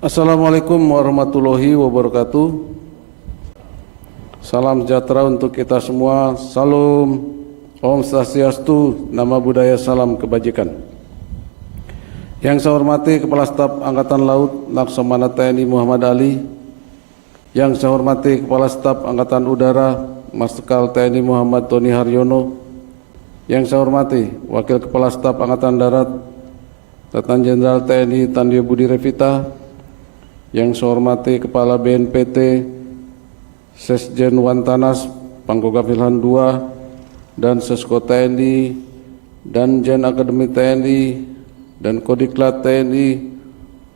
Assalamualaikum warahmatullahi wabarakatuh. Salam sejahtera untuk kita semua. Salam, Om Swastiastu, Nama Budaya, Salam Kebajikan. Yang saya hormati Kepala Staf Angkatan Laut Laksamana TNI Muhammad Ali. Yang saya hormati Kepala Staf Angkatan Udara Marsikal TNI Muhammad Tony Haryono. Yang saya hormati Wakil Kepala Staf Angkatan Darat Letnan Jenderal TNI Tandio Budi Revita. Yang saya hormati Kepala BNPT Sesjen Wantanas Pangkogap Wilhan II dan Sesko TNI dan Jen Akademi TNI dan Kodiklat TNI,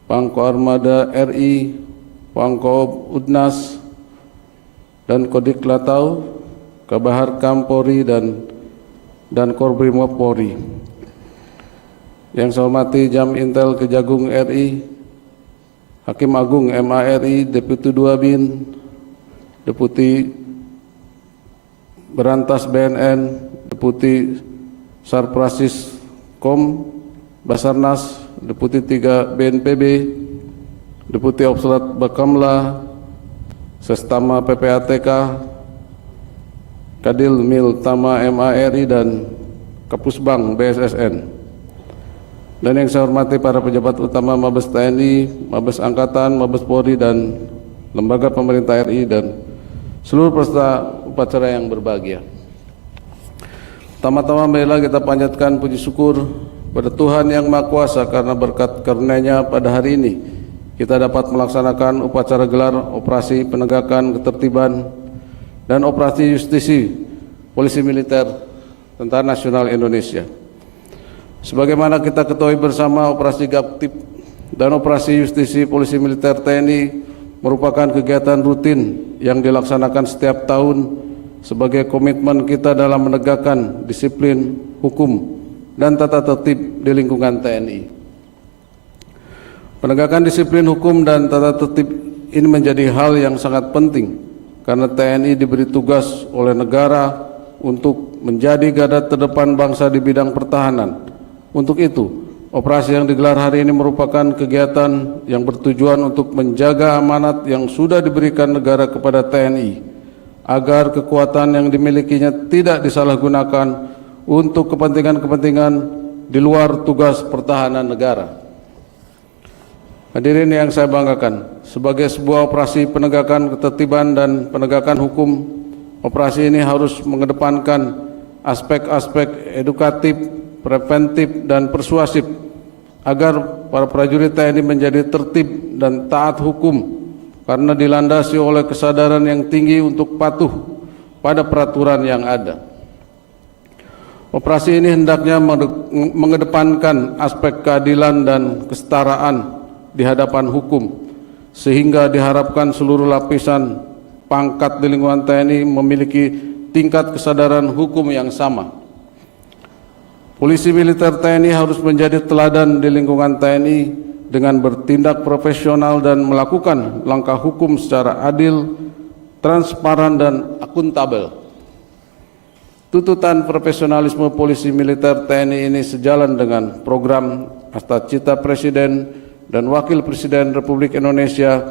Pangko Armada RI, Pangko Udnas dan Kodiklatau, Kabahar Kampori dan Korbrimob Polri. Yang saya hormati Jam Intel Kejagung RI, Hakim Agung MARI, Deputi 2 BIN, Deputi Berantas BNN, Deputi Sarprasis Kom, Basarnas, Deputi 3 BNPB, Deputi Obslat Bakamla, Sestama PPATK, Kadil Mil Tama MARI dan Kapusbang BSSN. Dan yang saya hormati para pejabat utama Mabes TNI, Mabes Angkatan, Mabes Polri dan lembaga pemerintah RI dan seluruh peserta upacara yang berbahagia. Pertama-tama marilah kita panjatkan puji syukur pada Tuhan Yang Maha Kuasa karena berkat karunia-Nya pada hari ini kita dapat melaksanakan upacara gelar operasi penegakan ketertiban dan operasi justisi Polisi Militer Tentara Nasional Indonesia. Sebagaimana kita ketahui bersama, operasi Gaptip dan operasi justisi Polisi Militer TNI merupakan kegiatan rutin yang dilaksanakan setiap tahun sebagai komitmen kita dalam menegakkan disiplin hukum dan tata tertib di lingkungan TNI. Penegakan disiplin hukum dan tata tertib ini menjadi hal yang sangat penting karena TNI diberi tugas oleh negara untuk menjadi garda terdepan bangsa di bidang pertahanan. Untuk itu, operasi yang digelar hari ini merupakan kegiatan yang bertujuan untuk menjaga amanat yang sudah diberikan negara kepada TNI, agar kekuatan yang dimilikinya tidak disalahgunakan untuk kepentingan-kepentingan di luar tugas pertahanan negara. Hadirin yang saya banggakan, sebagai sebuah operasi penegakan ketertiban dan penegakan hukum, operasi ini harus mengedepankan aspek-aspek edukatif, preventif dan persuasif agar para prajurit TNI menjadi tertib dan taat hukum karena dilandasi oleh kesadaran yang tinggi untuk patuh pada peraturan yang ada. Operasi ini hendaknya mengedepankan aspek keadilan dan kesetaraan di hadapan hukum sehingga diharapkan seluruh lapisan pangkat di lingkungan TNI memiliki tingkat kesadaran hukum yang sama. Polisi militer TNI harus menjadi teladan di lingkungan TNI dengan bertindak profesional dan melakukan langkah hukum secara adil, transparan dan akuntabel. Tuntutan profesionalisme polisi militer TNI ini sejalan dengan program Astacita Presiden dan Wakil Presiden Republik Indonesia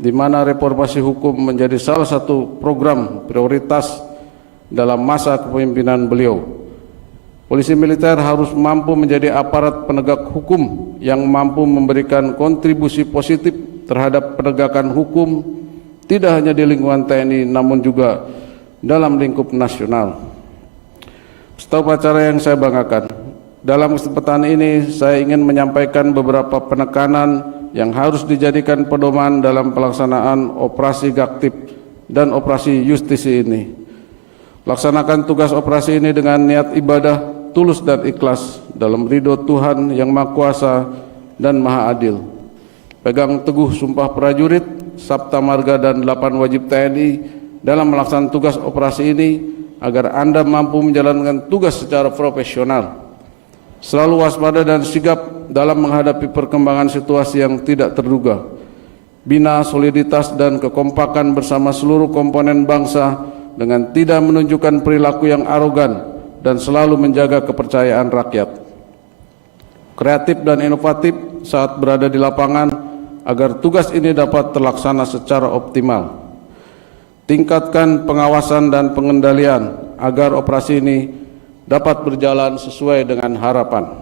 di mana reformasi hukum menjadi salah satu program prioritas dalam masa kepemimpinan beliau. Polisi militer harus mampu menjadi aparat penegak hukum yang mampu memberikan kontribusi positif terhadap penegakan hukum tidak hanya di lingkungan TNI namun juga dalam lingkup nasional. Peserta upacara yang saya banggakan, dalam kesempatan ini saya ingin menyampaikan beberapa penekanan yang harus dijadikan pedoman dalam pelaksanaan operasi Gaptip dan operasi justisi ini. Laksanakan tugas operasi ini dengan niat ibadah tulus dan ikhlas dalam ridho Tuhan Yang Maha Kuasa dan Maha Adil. Pegang teguh sumpah prajurit, sabta marga dan 8 wajib TNI dalam melaksanakan tugas operasi ini agar Anda mampu menjalankan tugas secara profesional. Selalu waspada dan sigap dalam menghadapi perkembangan situasi yang tidak terduga. Bina soliditas dan kekompakan bersama seluruh komponen bangsa dengan tidak menunjukkan perilaku yang arogan dan selalu menjaga kepercayaan rakyat. Kreatif dan inovatif saat berada di lapangan agar tugas ini dapat terlaksana secara optimal. Tingkatkan pengawasan dan pengendalian agar operasi ini dapat berjalan sesuai dengan harapan.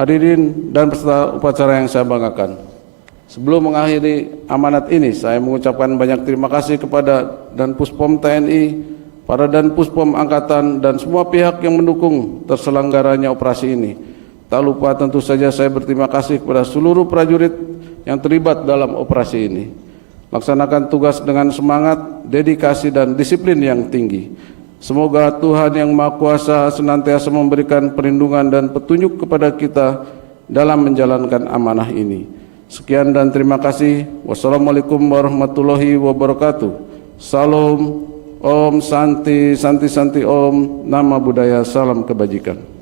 Hadirin dan peserta upacara yang saya banggakan, sebelum mengakhiri amanat ini, saya mengucapkan banyak terima kasih kepada Danpuspom TNI, para Danpuspom Angkatan, dan semua pihak yang mendukung terselenggaranya operasi ini. Tak lupa tentu saja saya berterima kasih kepada seluruh prajurit yang terlibat dalam operasi ini. Laksanakan tugas dengan semangat, dedikasi, dan disiplin yang tinggi. Semoga Tuhan Yang Maha Kuasa senantiasa memberikan perlindungan dan petunjuk kepada kita dalam menjalankan amanah ini. Sekian dan terima kasih. Wassalamualaikum warahmatullahi wabarakatuh. Salam, Om Santi, Santi Santi Om, Nama Budaya, Salam Kebajikan.